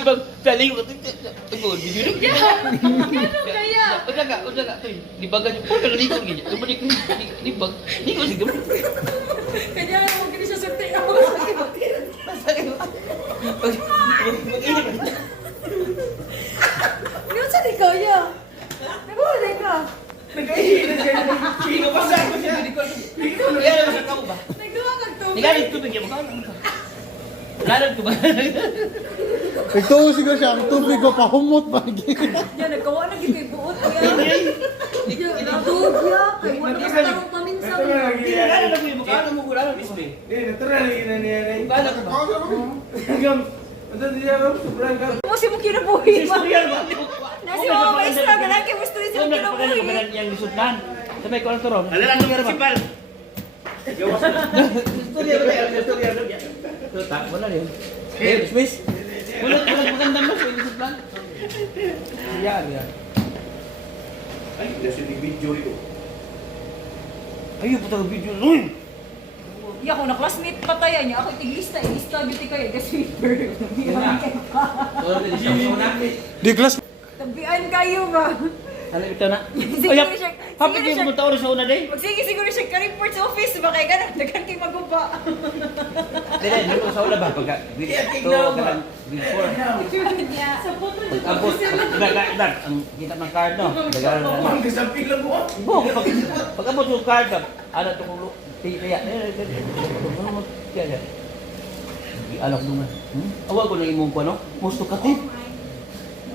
ibang daling ko tungkol video ni. Gano'n kaya? Udah ka toy. Libagan yung pala ligon gini. Tumalik libag. Ligon sige. Kanya mo gini siya sukti ako. Ano sa di kaya? Nagulay ka. Sino pa sa ko siya? Kaya sa kamo ba? Nagduwa kag tubig. Nigalit tubig yung mukha. Lalag ko ba? Ito siguro siya, ang tubig ko pahumot ba? Yan, nagkawa na gito yung buot niya. Yan, natubya. Kaya wala ka sa tarong paminsan. Nigalit ko yung mukha. Ano mo gula ng display? natural lagi na niya. Bala ka ba? Hanggang, ito diya, sobrang ka. Kumusta mo kinabuhi ba? Istorya ba? Nasi mo mga isla, ganang kay gusto rin Kung siya nagpapagalan ka ba kinabuhi. ng lisudnan? Sabay ko ang turon. Ala lang principal. Istorya ba kayo? Istorya ba kayo? Tak, wala rin. Swiss. Wala magandang mo sa lisudnan. Yan, yan. Ay, nasa video ito. Ayaw po tayo video. Uy! Iya ko na classmate patayan niya. Ako tigista, ilista beauty kayo. Kasi na. Di class. tabian kayo ba? Ano ito na? Siguro Ayap! siya- Hapit siguro kayo siya- pumunta oras sa una day? Magsige siguro siya ka-report sa office. Ba kaya gano'n? Dagan kayo maguba. Dili, dito sa una ba? Pagka, ito, kanang before. Niya. Sa photo niya. Pag-abot, ang kita ng card, no? Dagalan na naman. Hanggang sa pila mo. Bo, pag-abot yung card, ano ito kung kaya, ano mo, kaya. Alak nung awa ko na imong ko, no? Musto kati.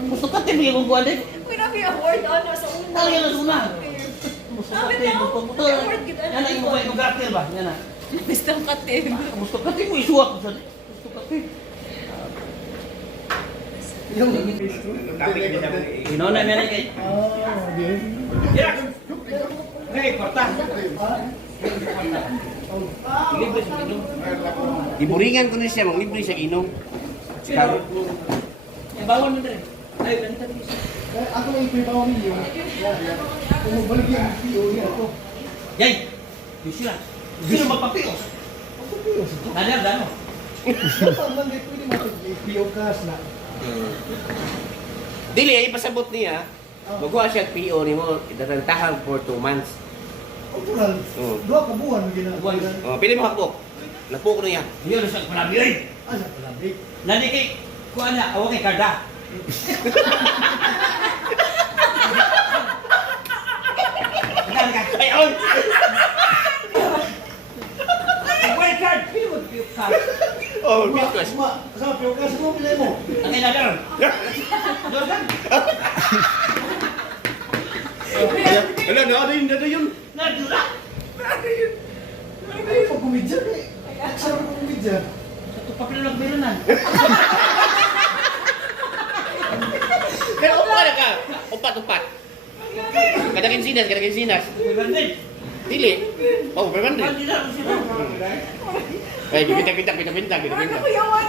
Musto kati, bigyan kong kuwan din. Pinabi award ano sa una. Ano yan sa una? Musto kati, musto kati. Yan na imong yung gratis ba? Yan na. Gusto ang katim. Musto kati mo isuwak ko sa musto kati. Ginona mo yan kay. Hey, korta. Libre sa inom. Iburingan ko na siya, maglibre siya inom. Sigaro. Yung bawon mo rin. Ay, ganito dito. Ako may ipibaw niyo. Kung balik yung PO niya to. Yay! Sino? Sino magpapios? Nadar, dano? Pag hindi pwede mag-PO cash na. Dili, ipasabot niya. Magkuha siya at PO ni mo, itatantahang for 2 months. Natural. Oo. Dua ka buwan ginagawa. Oh, pili mo hakbok. Napok na niya. Iyon na siyang palabi. Ay! Ano pala, break? Nani kay, kuha na, awa kay Karda. Ay, oy! Wait, card! Pili mo, pili card. Oh, because. Sa PO cash mo, pili mo. Ang inadar. Jordan! Wala, nada yun. Nadura! Ay, pag kumidya eh. Sarap ng kumidya. Ito papel lang meronan. Pero upa na ka. Upat. Kadagin sinas. Bernard! Dili. Oh, berman din. Hindi na, sino? Ay, pinta. Ano ko yawan?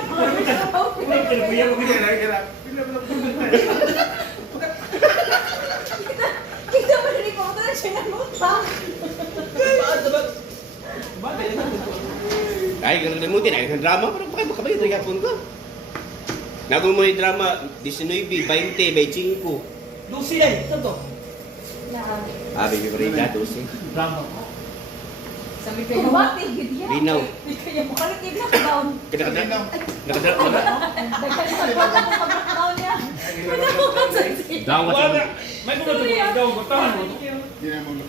Kita mo rin ko na siya ng utang. Ay, ganun din mo din. Ay, drama. Parang pakay ito yapon ko. Nago mo yung drama, 19, 20, 25. Lucy eh, ito to. Ah, baby Marita, 12. Drama. Sabi kayo, mati, gidya. Linaw. Sabi kayo, makalikid na ka down. Nakadala. Daghan sa pagka ng pagkakaon niya. Pinakukan sa siya. Dawat. May mga ito daw, batahan mo.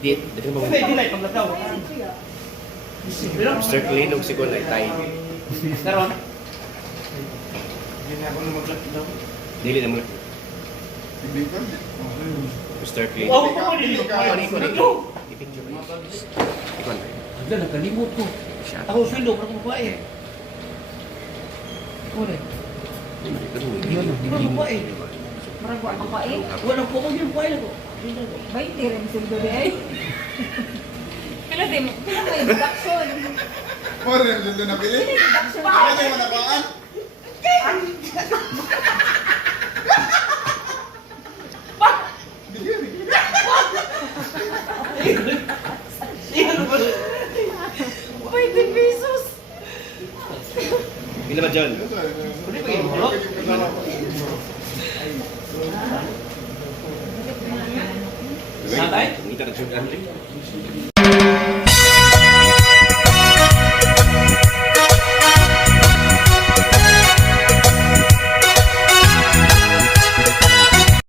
Di, dito mo. Hindi, dilay, paglataw. Mr. Klinog siguro na itay. Karon. Dili na mo. Mr. Klinog. Oh, ko dili. I-picture mo. Ikon. Diyan nakalimot ko. Ako sweldo para ko kuha eh. Ore. Yun, di ko kuha eh. Marang ko ako pa eh. Wala ko ko yung kuha ko. 20 rin sundo di ay. Pila may deduction. Pare, yung doon nabili? Deduction. Ano yung manabaan? Ano ba? 20 pesos. Ila ba dyan? Pwede ba yung hulot? eh. Hindi ka nagsudan rin.